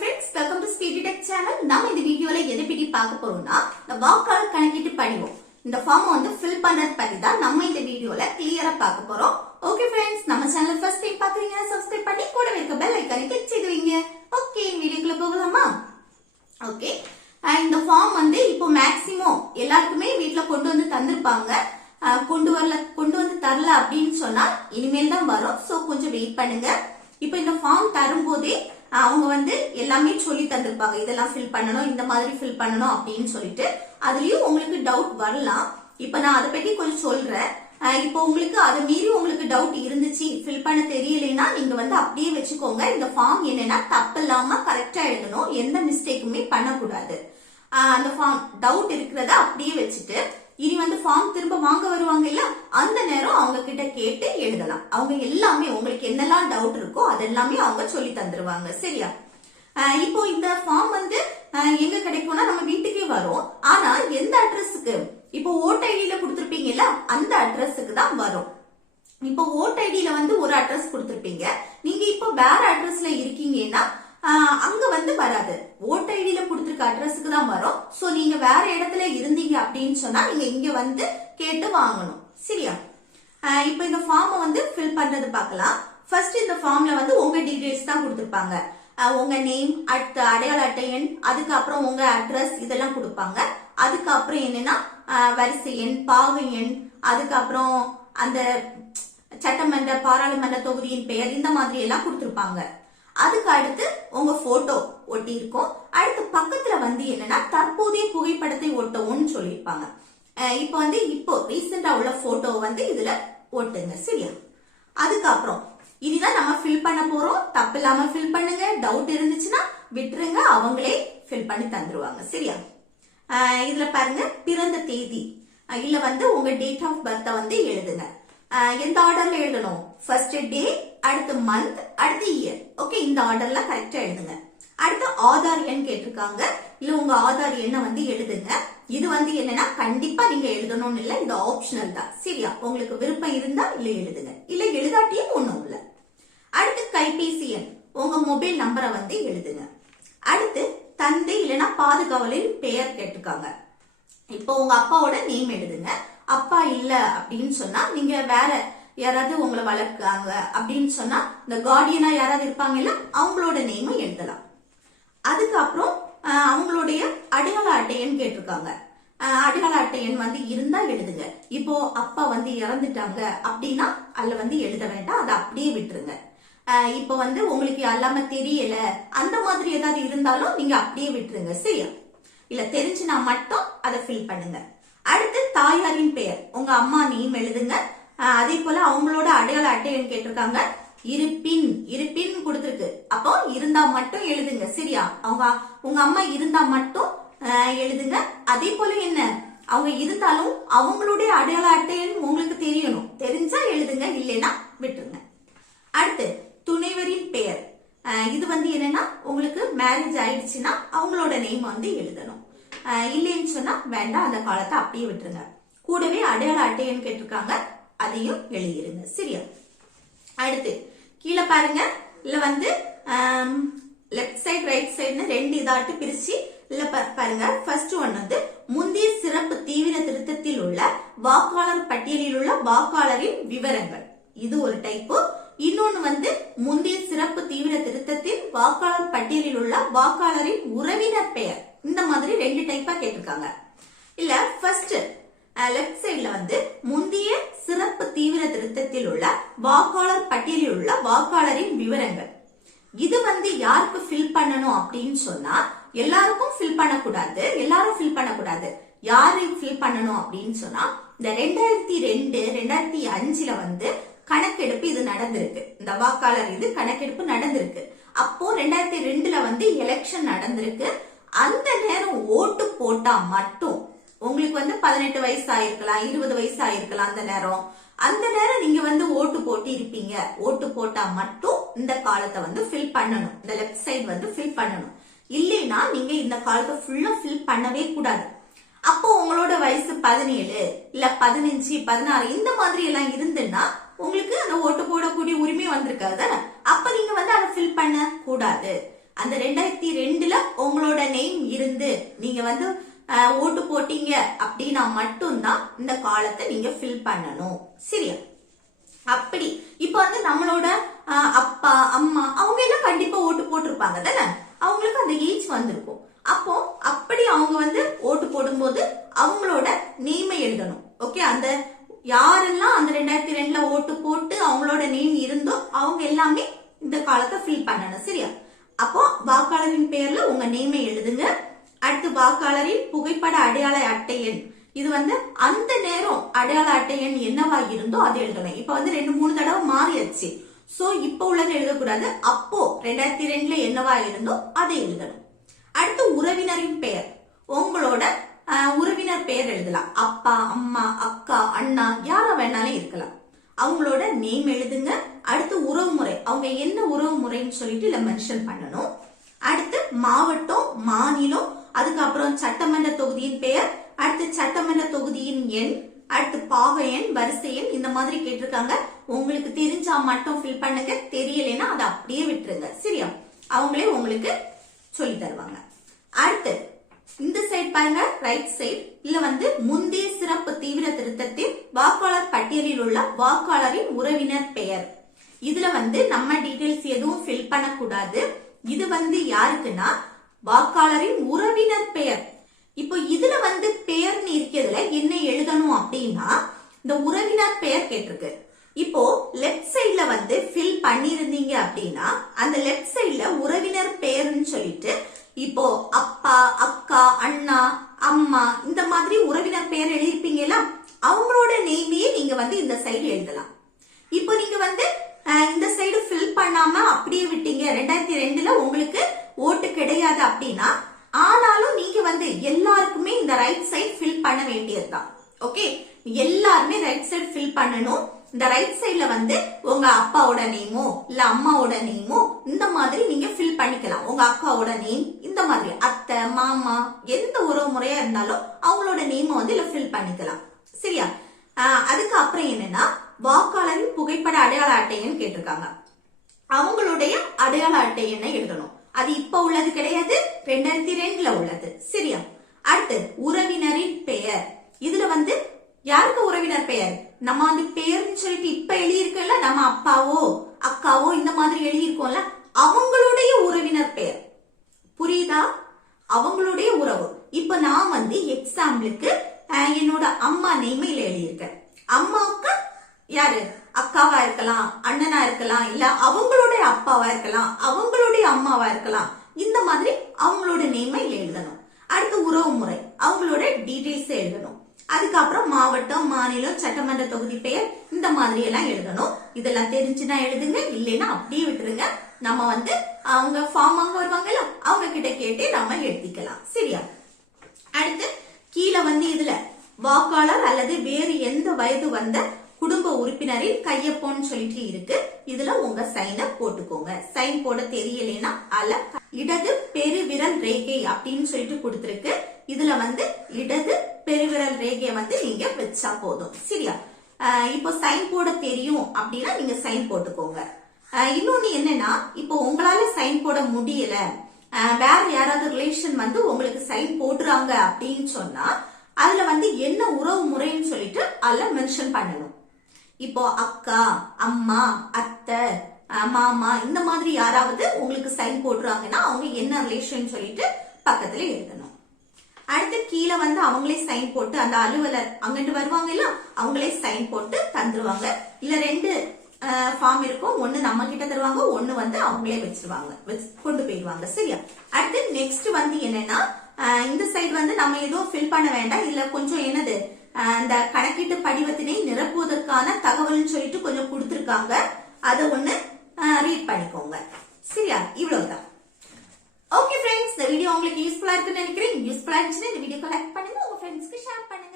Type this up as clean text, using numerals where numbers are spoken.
friends, welcome to Speedy Tech channel. நம்ம இந்த வீடியோல எதை பத்தி பார்க்க போறோம்னா இந்த வாக்காளர் கணக்கீட்டு படிவம் இந்த ஃபார்ம் வந்து ஃபில் பண்றது பத்தி தான் நம்ம இந்த வீடியோல கிளியரா பார்க்க போறோம். ஓகே फ्रेंड्स, நம்ம சேனல் ஃபர்ஸ்ட் டைம் பாக்குறீங்கன்னா சப்ஸ்கிரைப் பண்ணி கூட இருக்க பெல் ஐகானை கிளிக் செய்துவீங்க. ஓகே, வீடியோக்குள்ள போகலாமா? ஓகே, இந்த ஃபார்ம் வந்து இப்போ மேக்ஸிமம் எல்லாருக்குமே வீட்ல கொண்டு வந்து தந்திருப்பாங்க. கொண்டு வந்து தரல அப்படின்னு சொன்னா இனிமேல் தான் வரும். சோ கொஞ்சம் வெயிட் பண்ணுங்க. இப்போ இந்த ஃபார்ம் தரும்போதே அவங்க வந்து எல்லாமே சொல்லி தந்திருப்பாங்க. இதெல்லாம் ஃபில் பண்ணணும், இந்த மாதிரி ஃபில் பண்ணணும் அப்படின்னு சொல்லிட்டு அதுலயும் உங்களுக்கு டவுட் வரலாம். இப்ப நான் அதை பத்தி கொஞ்சம் சொல்றேன். இப்போ உங்களுக்கு அதை மீறி உங்களுக்கு டவுட் இருந்துச்சு, ஃபில் பண்ண தெரியலைன்னா நீங்க வந்து அப்படியே வச்சுக்கோங்க. இந்த ஃபார்ம் என்னன்னா தப்பு இல்லாம கரெக்டா எழுதணும், எந்த மிஸ்டேக்குமே பண்ணக்கூடாது. அந்த ஃபார்ம் டவுட் இருக்கிறத அப்படியே வச்சுட்டு இனி வந்து ஃபார்ம் திரும்ப வாங்க வருவாங்க இல்ல, அந்த நேரம் அவங்க கிட்ட கேட்டு எழுதலாம். அவங்க எல்லாமே உங்களுக்கு என்னெல்லாம் டவுட் இருக்கோ அதெல்லாமே அவங்க சொல்லி தந்துருவாங்க. சரியா? இப்போ இந்த ஃபார்ம் வந்து எங்க கிடைக்கும்னா நம்ம வீட்டுக்கே வரும். ஆனா எந்த அட்ரஸுக்கு? இப்போ ஓட் ஐடியில கொடுத்திருப்பீங்கல்ல, அந்த அட்ரஸுக்கு தான் வரும். இப்போ ஓட் ஐடியில வந்து ஒரு அட்ரஸ் கொடுத்திருப்பீங்க, நீங்க இப்போ வேற அட்ரஸ்ல இருக்கீங்கன்னா அங்க வந்து வராது. ஓட் ஐடியில கொடுத்திருக்க அட்ரஸுக்கு தான் வரும். சோ நீங்க வேற இடத்துல இருந்தீங்க அப்படின்னு சொன்னா நீங்க இங்க வந்து கேட்டு வாங்கணும். சரியா? இப்போ இந்த ஃபார்ம் வந்து ஃபில் பண்றது பார்க்கலாம். ஃபர்ஸ்ட் இந்த ஃபார்ம்ல வந்து உங்க டீடைல்ஸ் தான் கொடுத்திருப்பாங்க. உங்க நேம், அடையாள அட்டை எண், அதுக்கப்புறம் உங்க அட்ரஸ் இதெல்லாம் கொடுப்பாங்க. அதுக்கப்புறம் என்னன்னா வரிசை எண், பாகு எண், அதுக்கப்புறம் அந்த சட்டமன்ற பாராளுமன்ற தொகுதியின் பெயர், இந்த மாதிரி எல்லாம் கொடுத்திருப்பாங்க. அதுக்கு அடுத்து உங்க போட்டோ ஒட்டி இருக்கும். அடுத்து பக்கத்துல வந்து என்னன்னா தற்போதைய புகைப்படத்தை ஒட்டவும்னு சொல்லியிருப்பாங்க. இப்போ வந்து இப்போ ரீசெண்டா உள்ள போட்டோ வந்து இதுல ஒட்டுங்க. சரியா? அதுக்கப்புறம் இதுதான் நம்ம ஃபில் பண்ண போறோம். தப்பு இல்லாம ஃபில் பண்ணுங்க. டவுட் இருந்துச்சுன்னா விட்டுருங்க, அவங்களே ஃபில் பண்ணி தந்துருவாங்க. சரியா? இதுல பாருங்க, பிறந்த தேதி இல்ல வந்து உங்க டேட் ஆஃப் பர்த் வந்து எழுதுங்க. எந்த ஆர்டர்ல எழுதணும்? ஃபர்ஸ்ட் டே, அடுத்து மந்த், அடுத்து இயர். ஓகே, இந்த ஆர்டர்ல கரெக்டா எழுதுங்க. அடுத்து ஆதார் எண் கேட்டிருக்காங்க, இல்ல உங்க ஆதார் எண்ணை வந்து எழுதுங்க. இது வந்து என்னன்னா கண்டிப்பா நீங்க எழுதணும்னு இல்ல, இது ஆப்ஷனல் தான். சரியா? உங்களுக்கு விருப்பம் இருந்தா இல்ல எழுதுங்க, இல்ல எழுதாட்டியும் ஒண்ணும் இல்ல. அடுத்து கைபேசி எண், உங்க மொபைல் நம்பரை வந்து எழுதுங்க. அடுத்து தந்தை இல்லைன்னா பாதுகாவலின் பெயர் கேட்டிருக்காங்க. இப்போ உங்க அப்பாவோட நேம் எழுதுங்க. அப்பா இல்ல அப்படின்னு சொன்னா நீங்க வேற யாராவது உங்களை வளர்க்காங்க அப்படின்னு சொன்னா இந்த கார்டியனா யாராவது இருப்பாங்கல்ல, அவங்களோட நேம் எழுதலாம். அதுக்கப்புறம் அவங்களுடைய அடையாள அட்டை எண் கேட்டிருக்காங்க. அடையாள அட்டை எண் வந்து இருந்தா எழுதுங்க. இப்போ அப்பா வந்து இறந்துட்டாங்க அப்படின்னா அதுல வந்து எழுத வேண்டாம், அதை அப்படியே விட்டுருங்க. இப்போ வந்து உங்களுக்கு எல்லாமே தெரியல அந்த மாதிரி ஏதாவது இருந்தாலும் நீங்க அப்படியே விட்டுருங்க. சரியா? இல்ல தெரிஞ்சுனா மட்டும் அதை ஃபில் பண்ணுங்க. அடுத்து தாயாரின் பெயர், உங்க அம்மா நேம் எழுதுங்க. அதே போல அவங்களோட அடையாள அட்டை எண் கேட்டிருக்காங்க. இருப்பின் கொடுத்திருக்கு, அப்போ இருந்தா மட்டும் எழுதுங்க. சரியா? உங்க அம்மா இருந்தா மட்டும் எழுதுங்க. அதே போல என்ன, அவங்க இருந்தாலும் அவங்களுடைய அடையாள அட்டை எண் உங்களுக்கு தெரியணும், தெரிஞ்சா எழுதுங்க, இல்லைன்னா விட்டுருங்க. அடுத்து துணைவரின் பெயர், இது வந்து என்னன்னா உங்களுக்கு மேரேஜ் ஆயிடுச்சுன்னா அவங்களோட நேம் வந்து எழுதணும். இல்லைன்னு சொன்னா வேண்டாம், அந்த காலத்தை அப்படியே விட்டுருங்க. கூடவே அடையாள அட்டை எண் கேட்டிருக்காங்க, அதையும் எழுதிருங்க. சரியா? அடுத்து கீழே பாருங்க, இல்ல வந்து லெப்ட் சைடு ரைட் சைடுன்னு ரெண்டு இதாட்டு பிரிச்சு இல்ல பாருங்க. ஃபர்ஸ்ட் ஒன் வந்து முந்தைய சிறப்பு தீவிர திருத்தத்தில் உள்ள வாக்காளர் பட்டியலில் உள்ள வாக்காளரின் விவரங்கள், இது ஒரு டைப்பு. இன்னொன்னு வந்து முந்தைய சிறப்பு தீவிர திருத்தத்தில் வாக்காளர் பட்டியலில் உள்ள வாக்காளரின் உறவினர் பெயர். இந்த மாதிரி ரெண்டு டைப்பா கேட்டிருக்காங்க. இல்ல ஃபர்ஸ்ட் லெப்ட் சைட்ல வந்து முந்தைய சிறப்பு தீவிர திருத்தத்தில் உள்ள வாக்காளர் பட்டியலில் உள்ள வாக்காளரின் விவரங்கள், இது வந்து யாருக்கு ஃபில் பண்ணணும் அப்படின்னு சொன்னா எல்லாரும் ஃபில் பண்ணக்கூடாது. யாரு ஃபில் பண்ணணும் அப்படின்னு சொன்னா இந்த 2002 2005 வந்து கணக்கெடுப்பு இது நடந்திருக்கு. இந்த வாக்காளர் இது கணக்கெடுப்பு நடந்திருக்கு. அப்போ 2002 வந்து எலெக்ஷன் நடந்திருக்கு. அந்த நேரம் ஓட்டு போட்டா மட்டும் உங்களுக்கு வந்து 18 வயசு ஆயிருக்கலாம், 20 வயசு ஆயிருக்கலாம். அந்த நேரம் நீங்க வந்து ஓட்டு போட்டு இருப்பீங்க. ஓட்டு போட்டா மட்டும் இந்த காலத்தை வந்து ஃபில் பண்ணணும், இந்த லெப்ட் சைடு வந்து ஃபில் பண்ணணும். இல்லைன்னா நீங்க இந்த காலத்தை ஃபுல்லா ஃபில் பண்ணவே கூடாது. அப்போ உங்களோட வயசு 17 இல்ல 15 16 இந்த மாதிரி எல்லாம் இருந்துன்னா உங்களுக்கு அந்த ஓட்டு போடக்கூடிய உரிமை வந்திருக்காது. அப்ப நீங்க வந்து அதை ஃபில் பண்ண கூடாது. அந்த 2002ல உங்களோட நேம் இருந்து நீங்க வந்து ஓட்டு போட்டீங்க அப்படின்னா மட்டும்தான் இந்த காலத்தை நீங்க ஃபில் பண்ணணும். சரியா? அப்படி இப்ப வந்து நம்மளோட அப்பா அம்மா அவங்க எல்லாம் கண்டிப்பா ஓட்டு போட்டிருப்பாங்க தானே, அவங்களுக்கு அந்த ஏஜ் வந்திருக்கும். அப்போ அப்படி அவங்க வந்து ஓட்டு போடும்போது அவங்களோட நேமை எழுதணும். ஓகே, அந்த யாரெல்லாம் அந்த 2002ல ஓட்டு போட்டு அவங்களோட நேம் இருந்தோ அவங்க எல்லாமே இந்த காலத்தை ஃபில் பண்ணணும். சரியா? அப்போ வாக்காளரின் பெயர்ல உங்க நேமை எழுதுங்க. அடுத்து வாக்காளரின் புகைப்பட அடையாள அட்டை எண், இது வந்து அந்த நேரம் அடையாள அட்டை எண் என்னவா இருந்தோ அதை எழுதணும். இப்ப வந்து 2-3 தடவை மாறியாச்சு. சோ இப்ப உள்ளதை எழுதக்கூடாது, அப்போ 2002ல என்னவா இருந்தோ அதை எழுதணும். அடுத்து உறவினரின் பெயர், உங்களோட உறவினர் பெயர் எழுதலாம். அப்பா அம்மா அக்கா அண்ணா யாரா வேணாலும் இருக்கலாம். அவங்களோட நேம் எழுதுங்க. அடுத்து உறவு முறை, அவங்க என்ன உறவு முறைன்னு சொல்லிட்டு இல்ல மென்ஷன் பண்ணணும். அடுத்து மாவட்டம், மாநிலம், அதுக்கப்புறம் சட்டமன்ற தொகுதியின் பெயர், அடுத்து சட்டமன்ற தொகுதியின் எண், அடுத்து பாக எண், வரிசை எண், இந்த மாதிரி கேட்டிருக்காங்க. உங்களுக்கு தெரிஞ்சா மட்டும் ஃபில் பண்ணுங்க, தெரியலைன்னா அதை அப்படியே விட்டுருங்க. சரியா? அவங்களே உங்களுக்கு சொல்லி தருவாங்க. அடுத்து இந்த சைட் பாருங்க, ரைட் சைடு இல்ல வந்து முந்தைய சிறப்பு தீவிர திருத்தத்தில் வாக்காளர் பட்டியலில் உள்ள வாக்காளரின் உறவினர் பெயர். இதுல வந்து நம்ம டீடைல்ஸ் எதுவும் ஃபில் பண்ணக்கூடாது. இது வந்து யாருக்குன்னா வாக்காளரின் உறவினர் பெயர். இப்போ இதுல வந்து பெயர்னு இருக்கிறதுல என்ன எழுதணும் அப்படின்னா இந்த உறவினர் பெயர் கேட்டிருக்கு. இப்போ லெப்ட் சைட்ல வந்து ஃபில் பண்ணிருந்தீங்க அப்படின்னா அந்த லெப்ட் சைட்ல உறவினர் பெயர்னு சொல்லிட்டு இப்போ அப்பா அக்கா அண்ணா அம்மா இந்த மாதிரி உறவினர் பெயர் எழுதிருப்பீங்களா, அவங்களோட நேமையே நீங்க வந்து இந்த சைடு எழுதலாம். இப்போ நீங்க வந்து இந்த சைடு ஃபில் பண்ணாம அப்படியே விட்டீங்க, 2002ல உங்களுக்கு ஓட்டு கிடையாது அப்படின்னா, ஆனாலும் நீங்க வந்து எல்லாருக்குமே இந்த ரைட் சைடு ஃபில் பண்ண வேண்டியதுதான். ஓகே, எல்லாருமே ரைட் சைடு ஃபில் பண்ணணும். இந்த ரைட் சைட்ல வந்து உங்க அப்பாவோட நேமோ இல்ல அம்மாவோட நேமோ இந்த மாதிரி நீங்க ஃபில் பண்ணிக்கலாம். உங்க அக்காவோட நேம் இந்த மாதிரி அத்தை மாமா எந்த உறவு முறையா இருந்தாலும் அவங்களோட நேம வந்து இல்ல ஃபில் பண்ணிக்கலாம். சரியா? அதுக்கு அப்புறம் என்னன்னா வாக்காளரின் புகைப்பட அடையாள அட்டைன்னு கேட்டிருக்காங்க. அவங்களுடைய அடையாள அட்டை எண்ணை எழுதணும். அது இப்ப உள்ளது கிடையாது, 2002ல உள்ளது. சரியா? அடுத்து உறவினரின் பெயர், இதுல வந்து யாருக்கு உறவினர் பெயர், நம்ம வந்து பெயர்னு சொல்லிட்டு இப்ப எழுதியிருக்கோம்ல, நம்ம அப்பாவோ அக்காவோ இந்த மாதிரி எழுதியிருக்கோம்ல, அவங்களுடைய உறவினர் பெயர். புரியுதா? அவங்களுடைய உறவு. இப்ப நான் வந்து எக்ஸாம்பிளுக்கு என்னோட அம்மா நேமையில எழுதியிருக்கேன். அம்மாவுக்கு யாரு, அக்காவா இருக்கலாம், அண்ணனா இருக்கலாம், இல்ல அவங்களுடைய அப்பாவா இருக்கலாம், அவங்களுடைய அம்மாவா இருக்கலாம். இந்த மாதிரி அவங்களோட நேமை எழுதணும். அடுத்து உறவு முறை, அவங்களோட டீடைல்ஸ் எழுதணும். அதுக்கப்புறம் மாவட்டம் மாநிலம் சட்டமன்ற தொகுதி பெயர் இந்த மாதிரி எல்லாம் எழுதணும். இதெல்லாம் தெரிஞ்சுனா எழுதுங்க, இல்லைன்னா அப்படியே விட்டுருங்க. நம்ம வந்து அவங்க ஃபார்ம் வாங்க வருவாங்கல்ல, அவங்க கிட்ட கேட்டு நம்ம எழுதிக்கலாம். சரியா? அடுத்து கீழே வந்து இதுல வாக்காளர் அல்லது வேறு எந்த வயது வந்த குடும்ப உறுப்பினரின் கையொப்பம்னு சொல்லிட்டு இருக்கு. இதுல உங்க சைனை போட்டுக்கோங்க. சைன் போட தெரியலைன்னா அல்ல இடது பெருவிரல் ரேகை அப்படின்னு சொல்லிட்டு கொடுத்திருக்கு. இதுல வந்து இடது பெருவிரல் ரேகையை வந்து நீங்க வச்சா போதும். சரியா? இப்போ சைன் போட தெரியும் அப்படின்னா நீங்க சைன் போட்டுக்கோங்க. இன்னொன்னு என்னன்னா, இப்போ உங்களால சைன் போட முடியல, வேற யாராவது ரிலேஷன் வந்து உங்களுக்கு சைன் போடுறாங்க அப்படின்னு சொன்னா அதுல வந்து என்ன உறவு முறைன்னு சொல்லிட்டு அதுல மென்ஷன் பண்ணணும். இப்போ அக்கா அம்மா அத்தை மாமா இந்த மாதிரி யாராவது உங்களுக்கு சைன் போடுறாங்கன்னா அவங்க என்ன ரிலேஷன் சொல்லிட்டு பக்கத்துல எழுதணும். அடுத்து கீழே வந்து அவங்களே சைன் போட்டு அந்த அலுவலர் அங்கிட்டு வருவாங்க இல்ல, அவங்களே சைன் போட்டு தந்துருவாங்க. இல்ல 2 ஃபார்ம் இருக்கும், ஒன்னு நம்ம கிட்ட தருவாங்க, ஒன்னு வந்து அவங்களே வச்சிருவாங்க, கொண்டு போயிடுவாங்க. சரியா? அடுத்து நெக்ஸ்ட் வந்து என்னன்னா இந்த சைடு வந்து நம்ம எதுவும் ஃபில் பண்ண வேண்டாம். இல்ல கொஞ்சம் என்னது இந்த கணக்கீட்டு படிவத்தினை நிரப்புவதற்கான தகவல்னு சொல்லிட்டு கொஞ்சம் கொடுத்திருக்காங்க, அதை ஒண்ணு ரீட் பண்ணிக்கோங்க. சரியா? இவ்வளவுதான். ஓகே ஃப்ரெண்ட்ஸ், இந்த வீடியோ உங்களுக்கு யூஸ்ஃபுல்லா இருக்குன்னு நினைக்கிறேன். யூஸ்ஃபுல்லா இருந்துச்சுன்னா இந்த வீடியோக்கு லைக் பண்ணுங்க, உங்க ஃப்ரெண்ட்ஸ்க்கு ஷேர் பண்ணுங்க.